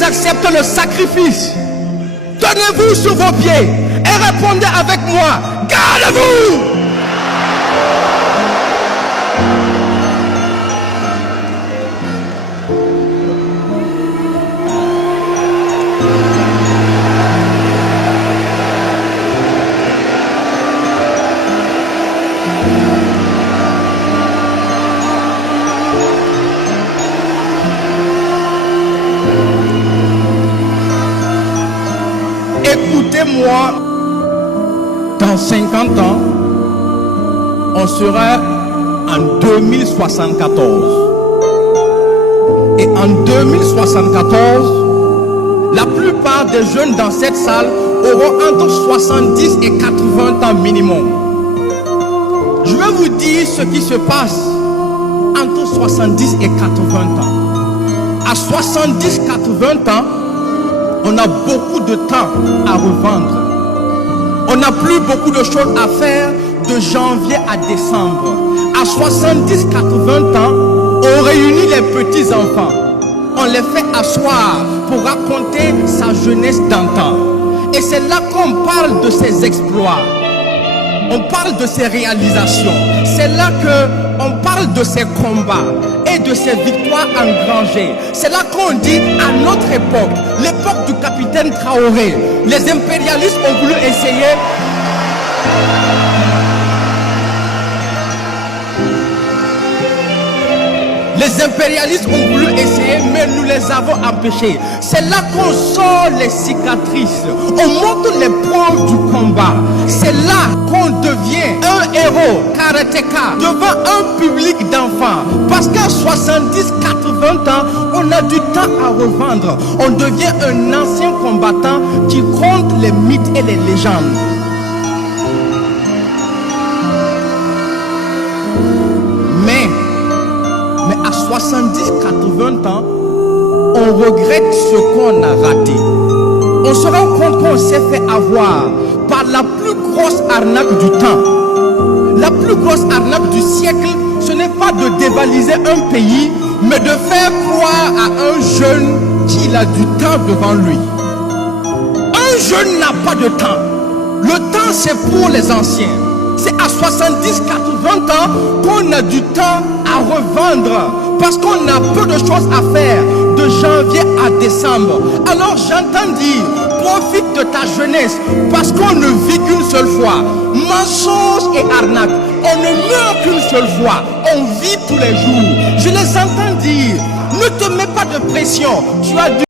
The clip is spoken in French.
vous acceptez le sacrifice, tenez-vous sur vos pieds et répondez avec moi, gardez-vous. Écoutez-moi, dans 50 ans, on sera en 2074. Et en 2074, la plupart des jeunes dans cette salle auront entre 70 et 80 ans minimum. Je vais vous dire ce qui se passe entre 70 et 80 ans. À 70-80 ans, on a beaucoup de temps à revendre. On n'a plus beaucoup de choses à faire de janvier à décembre. À 70-80 ans, on réunit les petits-enfants. On les fait asseoir pour raconter sa jeunesse d'antan. Et c'est là qu'on parle de ses exploits. On parle de ses réalisations. C'est là qu'on parle de ses combats et de ses victoires engrangées. C'est là qu'on dit à notre époque, l'époque du capitaine Traoré, les impérialistes ont voulu essayer mais nous les avons empêchés. C'est là qu'on sort les cicatrices, on montre les preuves du combat. C'est là qu'on devient un héros karatéka devant un public d'enfants. Parce qu'à 70-80 ans, on a du temps à revendre. On devient un ancien combattant qui compte les mythes et les légendes. Mais à 70-80 ans, on regrette ce qu'on a raté. On se rend compte qu'on s'est fait avoir par la plus grosse arnaque du temps. La plus grosse arnaque du siècle, ce n'est pas de dévaliser un pays, mais de faire croire à un jeune qu'il a du temps devant lui. Un jeune n'a pas de temps. Le temps, c'est pour les anciens. C'est à 70-80 ans qu'on a du temps à revendre parce qu'on a peu de choses à faire de janvier à décembre. Alors j'entends dire, profite de ta jeunesse parce qu'on ne vit qu'une seule fois. Mensonge et arnaque, on ne meurt qu'une seule fois, on vit tous les jours. Je les entends dire, ne te mets pas de pression, tu as du